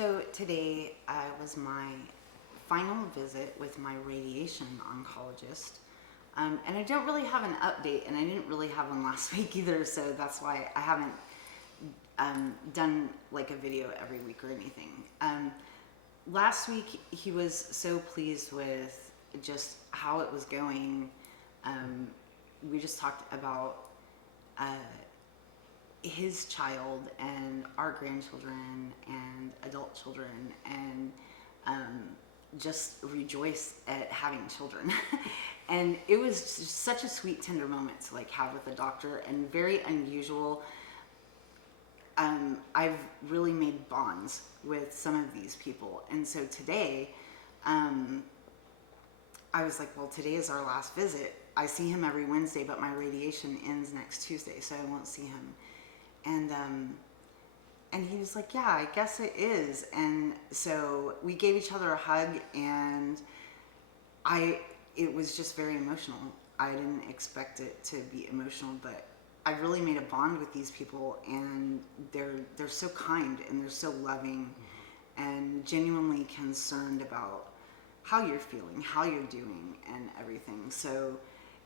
So today was my final visit with my radiation oncologist. And I don't really have an update, and I didn't really have one last week either, so that's why I haven't done like a video every week or anything. Last week he was so pleased with just how it was going. We just talked about his child and our grandchildren and adult children, and just rejoice at having children. And it was just such a sweet, tender moment to like have with the doctor, and very unusual. I've really made bonds with some of these people, and so today I was like, well, today is our last visit. I see him every Wednesday, but my radiation ends next Tuesday, so I won't see him. And he was like, yeah, I guess it is. And so we gave each other a hug, and it was just very emotional. I didn't expect it to be emotional, but I really made a bond with these people, and they're so kind, and they're so loving, and genuinely concerned about how you're feeling, how you're doing, and everything. So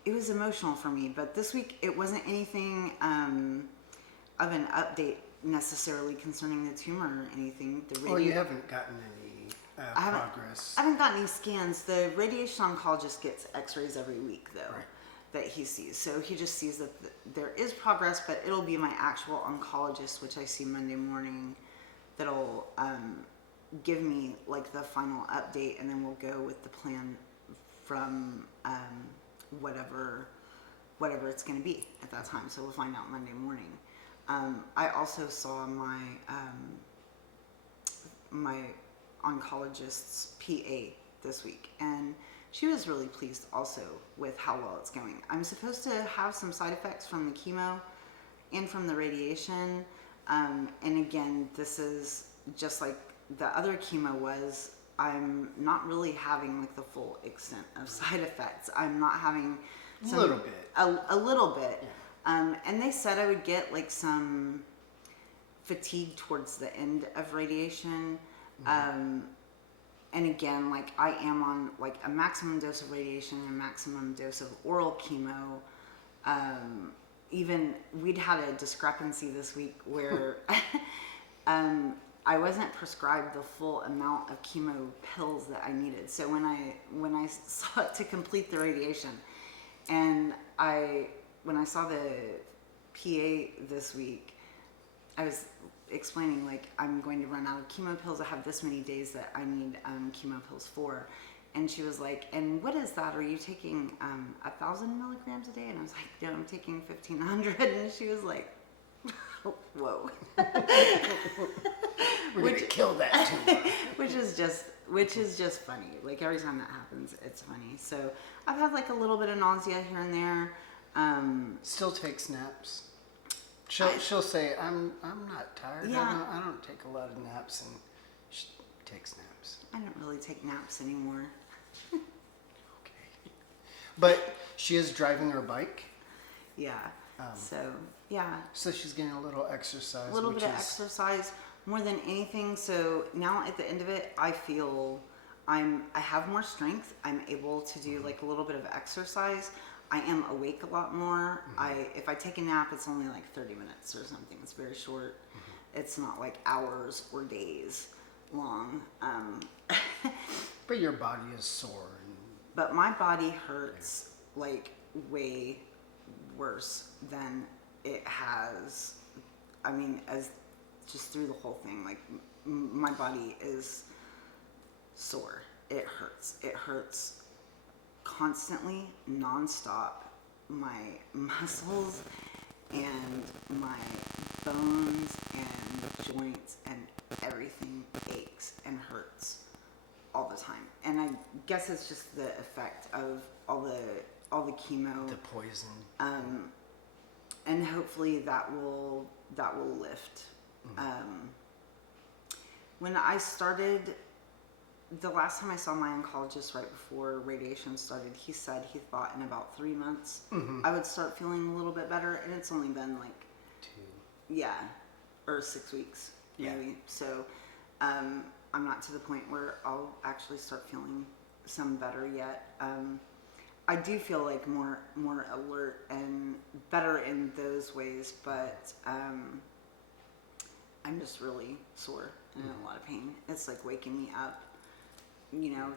it was emotional for me, but this week it wasn't anything of an update necessarily concerning the tumor or anything. Well, you haven't gotten any progress. I haven't gotten any scans. The radiation oncologist gets x-rays every week, though, right, that he sees. So he just sees that there is progress, but it'll be my actual oncologist, which I see Monday morning, that'll give me like the final update, and then we'll go with the plan from whatever it's going to be at that time. So we'll find out Monday morning. I also saw my my oncologist's PA this week, and she was really pleased also with how well it's going. I'm supposed to have some side effects from the chemo and from the radiation, and again, this is just like the other chemo was. I'm not really having like the full extent of side effects. I'm not having a little bit. A little bit. Yeah. And they said I would get like some fatigue towards the end of radiation. And again, like I am on like a maximum dose of radiation and a maximum dose of oral chemo. Even we'd had a discrepancy this week where I wasn't prescribed the full amount of chemo pills that I needed. So when I sought to complete the radiation, and when I saw the PA this week, I was explaining like I'm going to run out of chemo pills. I have this many days that I need chemo pills for. And she was like, and what is that? Are you taking 1,000 milligrams a day? And I was like, no, I'm taking 1,500. And she was like, whoa. We're going to kill that tumor. which is just funny. Like every time that happens, it's funny. So I've had like a little bit of nausea here and there. Still takes naps. She'll say, I'm not tired. Yeah. I don't take a lot of naps, and she takes naps. I don't really take naps anymore. Okay. But she is driving her bike. Yeah. So she's getting a little exercise. A little bit of exercise more than anything. So now at the end of it, I feel I have more strength. I'm able to do like a little bit of exercise. I am awake a lot more. If I take a nap, it's only like 30 minutes or something. It's very short. It's not like hours or days long. But your body is sore. But my body hurts like way worse than it has. I mean, as just through the whole thing, like my body is sore. It hurts. It hurts constantly, nonstop. My muscles and my bones and joints and everything aches and hurts all the time. And I guess it's just the effect of all the chemo, the poison, and hopefully that will lift. When I started, the last time I saw my oncologist right before radiation started, he said he thought in about 3 months I would start feeling a little bit better, and it's only been like 2. or 6 weeks maybe. So I'm not to the point where I'll actually start feeling some better yet. I do feel like more alert and better in those ways, but I'm just really sore and in a lot of pain. It's like waking me up,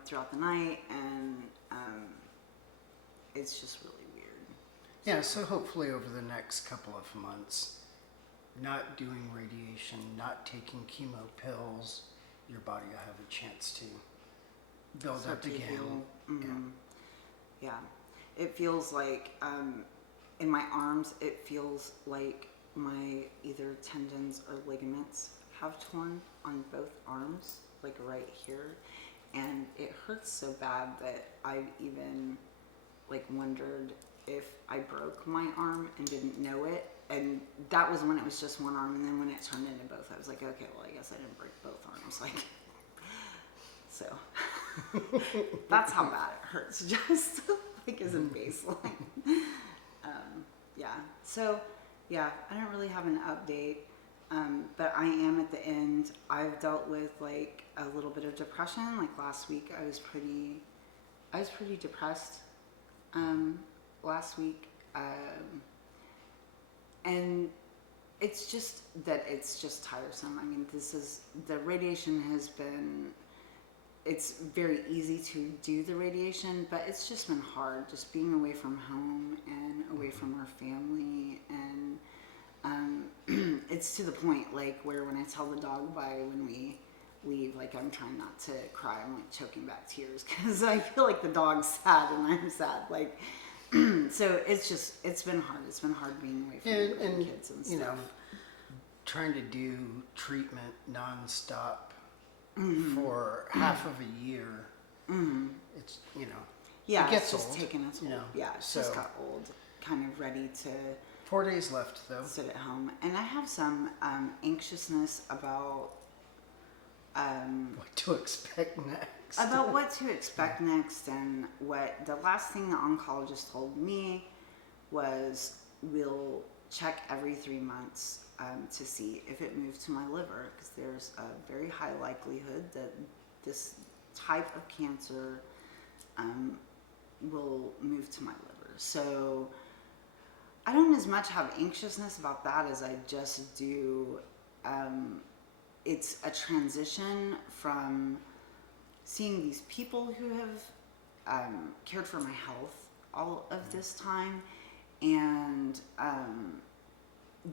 throughout the night, and it's just really weird. Yeah, so hopefully over the next couple of months, not doing radiation, not taking chemo pills, your body will have a chance to build Start up to again. heal. Yeah. Yeah, it feels like in my arms, it feels like my either tendons or ligaments have torn on both arms, like right here, and it hurts so bad that I've even like wondered if I broke my arm and didn't know it. And that was when it was just one arm, and then when it turned into both, I was like, okay, well, I guess I didn't break both arms. Like, so that's how bad it hurts. Just like as a baseline. Yeah. So yeah, I don't really have an update, but I am at the end. I've dealt with like a little bit of depression. Like last week, I was pretty depressed. Last week, and it's just that it's just tiresome. I mean, the radiation has been, it's very easy to do the radiation, but it's just been hard just being away from home and away from our family. And it's to the point like where when I tell the dog bye when we leave, like I'm trying not to cry. I'm like choking back tears because I feel like the dog's sad and I'm sad. Like, so it's been hard. It's been hard being away from the kids and stuff. Trying to do treatment nonstop for half of a year. It's Yeah, it gets it's just old, taken its old. Yeah, it's just got old. Kind of ready to 4 days left though. sit at home, and I have some anxiousness about What to expect next? about what to expect next, and what the last thing the oncologist told me was we'll check every 3 months to see if it moved to my liver, because there's a very high likelihood that this type of cancer will move to my liver. So I don't as much have anxiousness about that as I just do. It's a transition from seeing these people who have cared for my health all of this time, and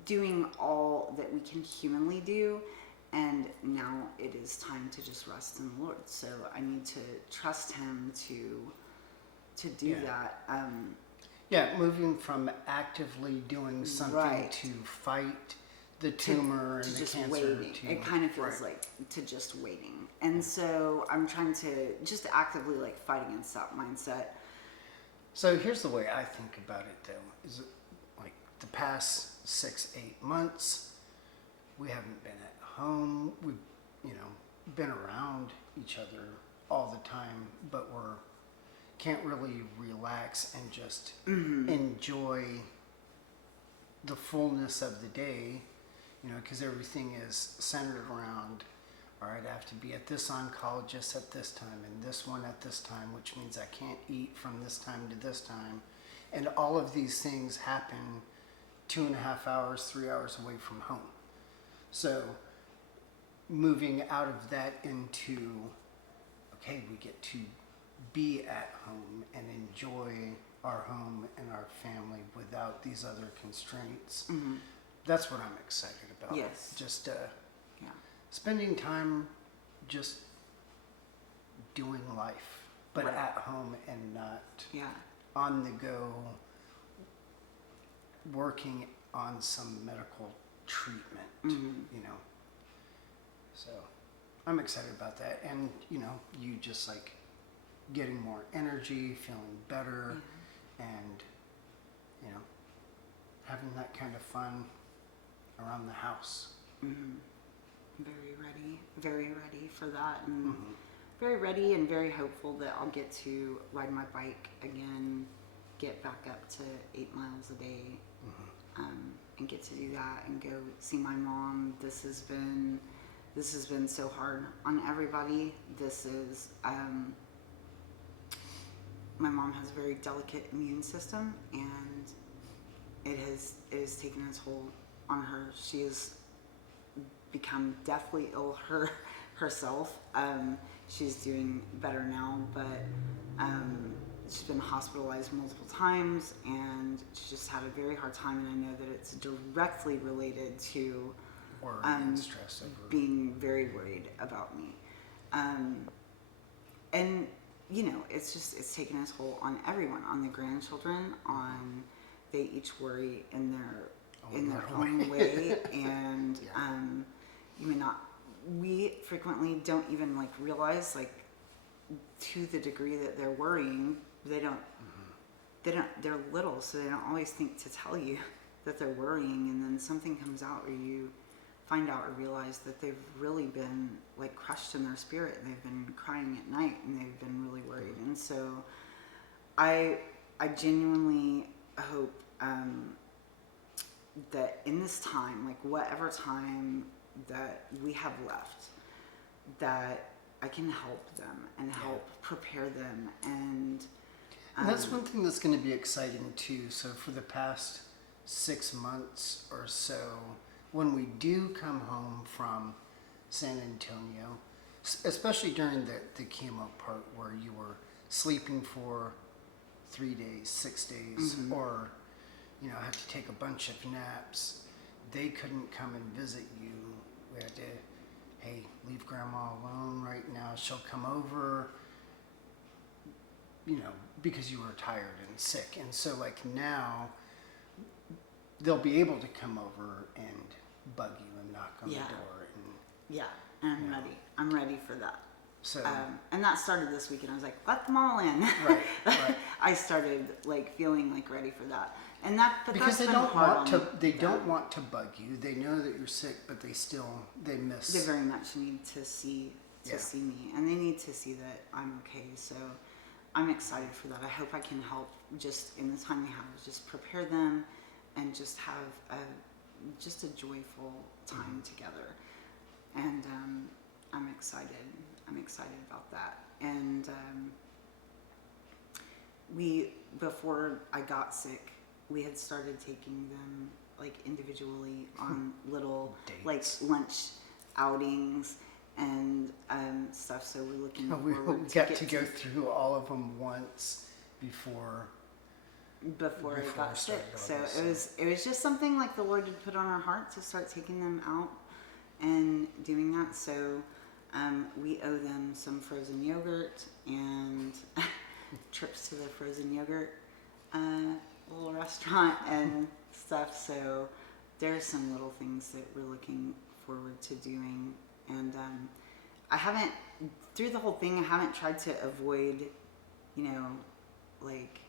doing all that we can humanly do, and now it is time to just rest in the Lord. So I need to trust Him to do that. Moving from actively doing something Right. to fight the tumor and to the just cancer. waiting. To, It kind of feels right. like to just waiting, and so I'm trying to just actively like fight against that mindset. So here's the way I think about it though, is like the past 6-8 months, we haven't been at home. We've, been around each other all the time, but can't really relax and just enjoy the fullness of the day, because everything is centered around, all right, I have to be at this oncologist at this time and this one at this time, which means I can't eat from this time to this time. And all of these things happen 2.5 hours, 3 hours away from home. So moving out of that into, okay, we get to be at home and enjoy our home and our family without these other constraints. That's what I'm excited about. Yes. Just Yeah. spending time just doing life, but Right. at home and not Yeah. on the go working on some medical treatment, So I'm excited about that. And, you just like getting more energy, feeling better, and, having that kind of fun around the house. Very ready for that, and very ready and very hopeful that I'll get to ride my bike again, get back up to 8 miles a day, and get to do that and go see my mom. This has been this has been so hard on everybody. This is, my mom has a very delicate immune system, and it has taken its toll on her. She has become deathly ill herself. She's doing better now, but she's been hospitalized multiple times, and she just had a very hard time. And I know that it's directly related to Worry and stress over. being very worried about me. And you know, it's taken its toll on everyone, on the grandchildren, on they each worry in their own way, and you may not. We frequently don't even like realize, like, to the degree that they're worrying, they're little, so they don't always think to tell you that they're worrying, and then something comes out, or you find out or realize that they've really been like crushed in their spirit, and they've been crying at night, and they've been really worried. And so I genuinely hope that in this time, like whatever time that we have left, that I can help them and help prepare them. And that's one thing that's going to be exciting too. So for the past 6 months or so, when we do come home from San Antonio, especially during the chemo part where you were sleeping for 3 days, 6 days, or you know, had to take a bunch of naps, they couldn't come and visit you. We had to, hey, leave grandma alone right now. She'll come over, you know, because you were tired and sick. And so like now they'll be able to come over and bug you and knock on the door. And I'm ready. I'm ready for that. so, And that started this week, and I was like, let them all in. right. I started like feeling like ready for that. And Because that's they been don't hard want on to. They them. don't want to bug you. They know that you're sick, but they miss. They very much need to see me, and they need to see that I'm okay. So I'm excited for that. I hope I can help just in the time we have, just prepare them, and just have a joyful time together. And I'm excited. I'm excited about that. And before I got sick, we had started taking them like individually on little like lunch outings and stuff. So we're looking We forward got to go through all of them once before I I got sick. started So all this, it was just something like the Lord had put on our heart to start taking them out and doing that. So we owe them some frozen yogurt and trips to the frozen yogurt little restaurant and stuff. So there's some little things that we're looking forward to doing. And I haven't, through the whole thing, I haven't tried to avoid, you know, like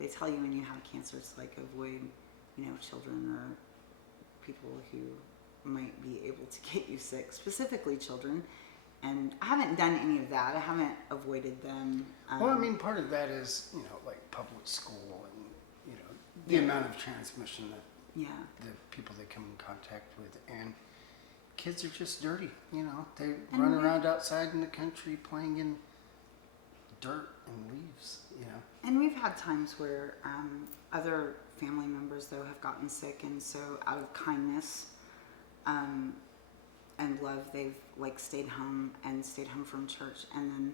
they tell you when you have cancer, it's like avoid, you know, children or people who might be able to get you sick, specifically children. And I haven't done any of that. I haven't avoided them. well, I mean, part of that is, you know, like public school and, you know, the amount of transmission that the people they come in contact with. And kids are just dirty, you know. They run around outside in the country playing in dirt and leaves, you know. And we've had times where other family members, though, have gotten sick. And so out of kindness and love, they've like stayed home from church. And then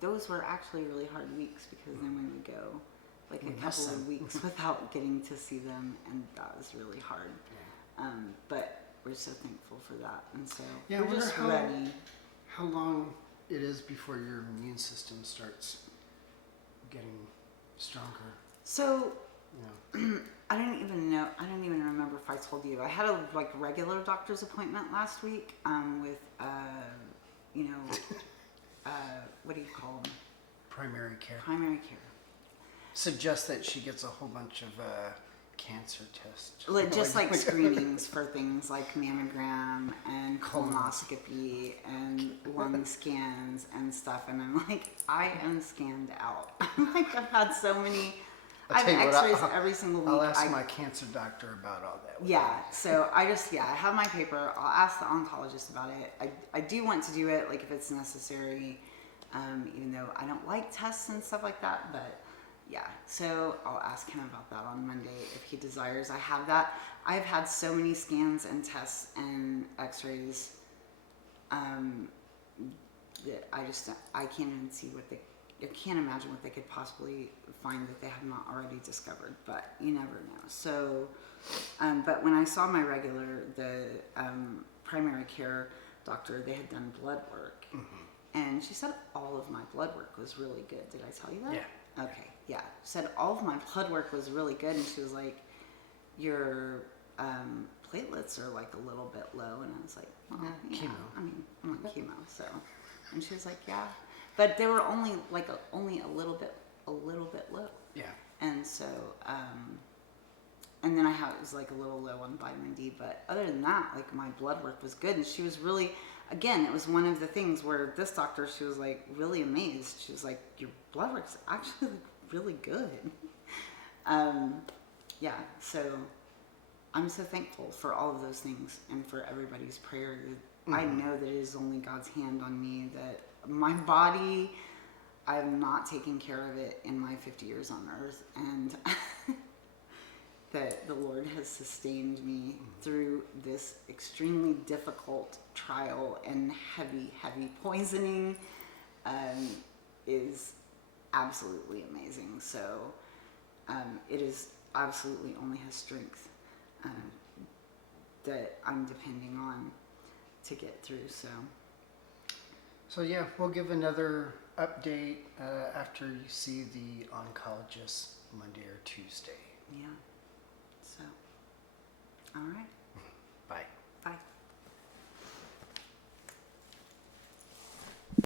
those were actually really hard weeks, because then we would go like a couple of weeks without getting to see them, and that was really hard. But we're so thankful for that. And so we're just ready. How long it is before your immune system starts getting stronger? So You know. I don't even remember if I told you. I had a like regular doctor's appointment last week with you know, what do you call them? Primary care. Primary care. Suggest that she gets a whole bunch of cancer tests. Just like screenings for things like mammogram and colonoscopy and lung scans and stuff. And I'm like, I am scanned out. I'm like, I've had so many I have tell you what, X-rays every single week. I'll ask my cancer doctor about all that. Yeah, so I have my paper. I'll ask the oncologist about it. I do want to do it, like, if it's necessary, even though I don't like tests and stuff like that, but yeah. So I'll ask him about that on Monday if he desires. I have that. I've had so many scans and tests and x-rays that I can't even see I can't imagine what they could possibly find that they have not already discovered, but you never know. So, but when I saw my the primary care doctor, they had done blood work, and she said all of my blood work was really good. Did I tell you that? Yeah. Okay, yeah. Said all of my blood work was really good, and she was like, your platelets are like a little bit low, and I was like, well, yeah, chemo. I mean, I'm on chemo, so. And she was like, yeah, but they were only a little bit low. Yeah. And so, and then it was like a little low on vitamin D, but other than that, like, my blood work was good. And she was really, again, it was one of the things where this doctor, she was like really amazed. She was like, your blood work's actually like really good. Yeah, so I'm so thankful for all of those things and for everybody's prayer. I know that it is only God's hand on me, that my body, I'm not taking care of it in my 50 years on earth, and that the Lord has sustained me through this extremely difficult trial and heavy poisoning is absolutely amazing. So it is absolutely only His strength that I'm depending on to get through. So yeah, we'll give another update after you see the oncologist Monday or Tuesday. Yeah. So, all right.